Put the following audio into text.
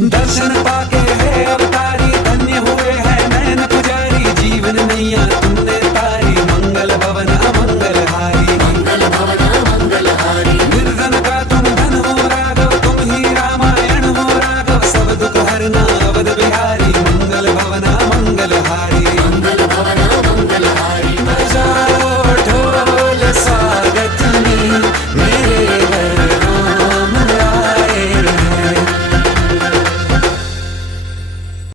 दर्शन पाके है अवतारी, धन्य हुए हैं नैन पुजारी, जीवन नैया